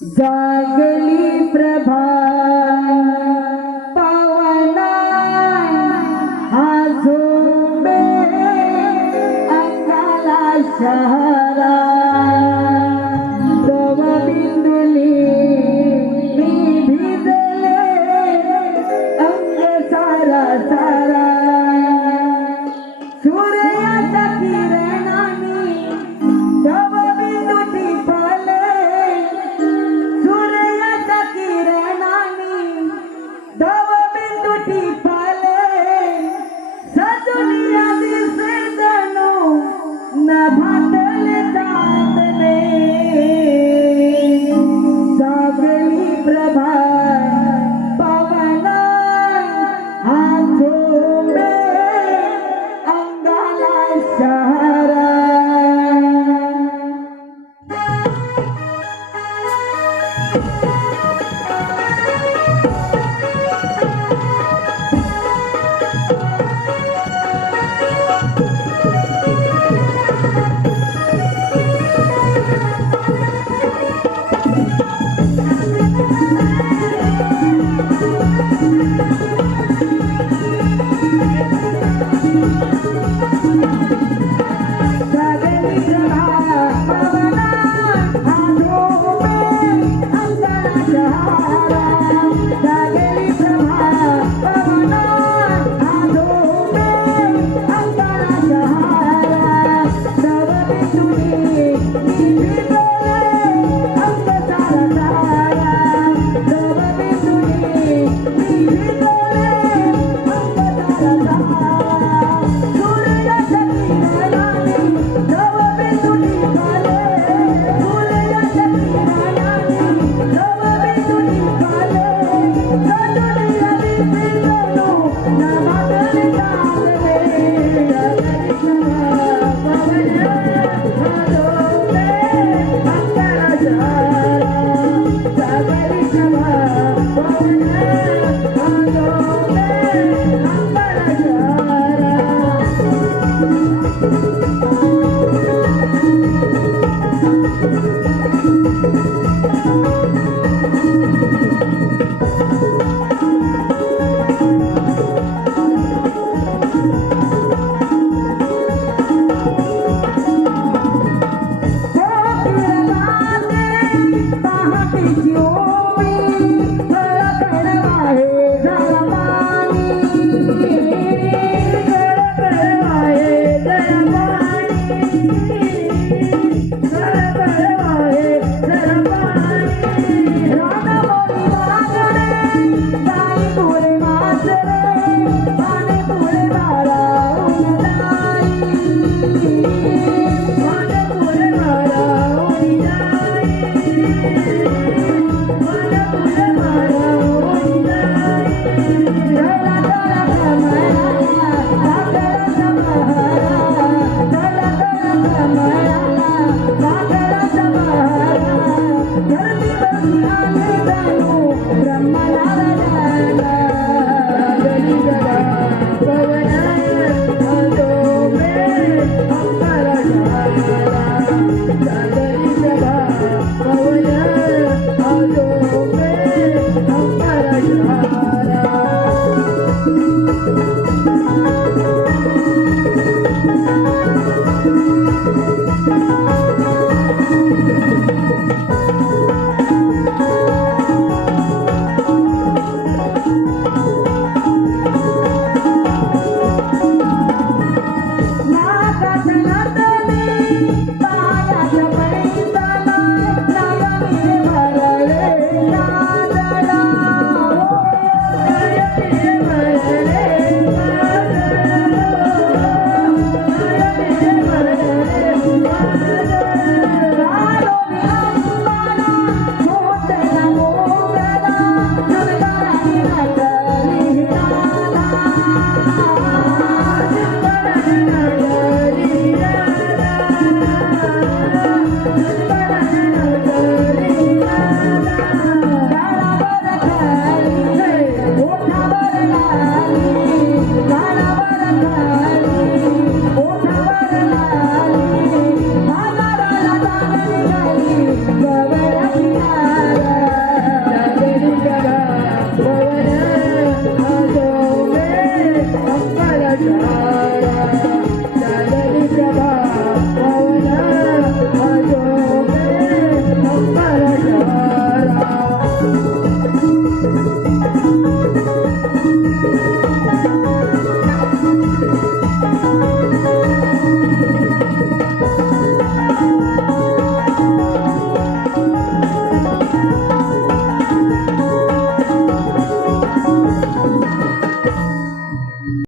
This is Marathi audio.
जागली प्रभा पावना आजो अंगाला शहा. I'm not Madeleine.